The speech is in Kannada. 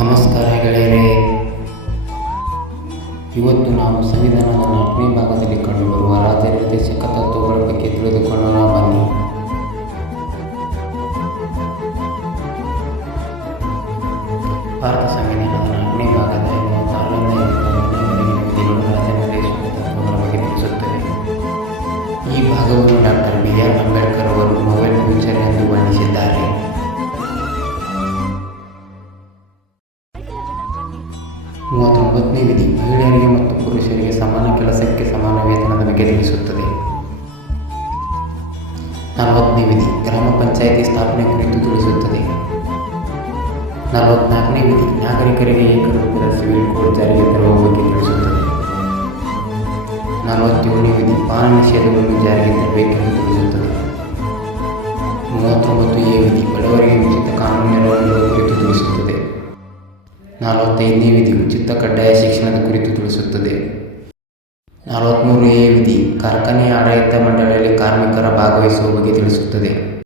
ನಮಸ್ಕಾರ ಗೆಳೆಯರೇ. ಇವತ್ತು ನಾವು ಸಂವಿಧಾನದ ನಾಲ್ಕನೇ ಭಾಗದಲ್ಲಿ ಕಂಡುಬರುವ ರಾಜನಿರ್ದೇಶಕ ತತ್ವಗಳ ಬಗ್ಗೆ ತಿಳಿದುಕೊಳ್ಳೋಣ. ಬನ್ನಿ. ಭಾರತ ಸಂವಿಧಾನದ ಮೂವತ್ತೊಂಬತ್ತನೇ ವಿಧಿ ಮಹಿಳೆಯರಿಗೆ ಮತ್ತು ಪುರುಷರಿಗೆ ಸಮಾನ ಕೆಲಸಕ್ಕೆ ಸಮಾನ ವೇತನದ ಬಗ್ಗೆ ತಿಳಿಸುತ್ತದೆ. ನಲವತ್ತನೇ ವಿಧಿ ಗ್ರಾಮ ಪಂಚಾಯಿತಿ ಸ್ಥಾಪನೆ ಕುರಿತು ತಿಳಿಸುತ್ತದೆ. ನಲವತ್ನಾಲ್ಕನೇ ವಿಧಿ ನಾಗರಿಕರಿಗೆ ಏಕರೂಪದ ಸಿವಿಲ್ ಕೋಡ್ ಜಾರಿಗೆ ತರುವ ಬಗ್ಗೆ ತಿಳಿಸುತ್ತದೆ. ನಲವತ್ತೇಳನೇ ವಿಧಿ ಪಾನ ನಿಷೇಧವನ್ನು ಜಾರಿಗೆ ತರಬೇಕೆಂದು ತಿಳಿಸುತ್ತದೆ. ಮೂವತ್ತೊಂಬತ್ತು ಎ ವಿಧಿ ಬಡವರಿಗೆ ಉಚಿತ ಕಾನೂನು ನಲವತ್ತೈದನೇ ವಿಧಿ ಉಚಿತ ಕಡ್ಡಾಯ ಶಿಕ್ಷಣದ ಕುರಿತು ತಿಳಿಸುತ್ತದೆ. ನಲವತ್ತ್ಮೂರು ಎ ವಿಧಿ ಕಾರ್ಖಾನೆ ಆಡಳಿತ ಮಂಡಳಿಯಲ್ಲಿ ಕಾರ್ಮಿಕರ ಭಾಗವಹಿಸುವ ಬಗ್ಗೆ ತಿಳಿಸುತ್ತದೆ.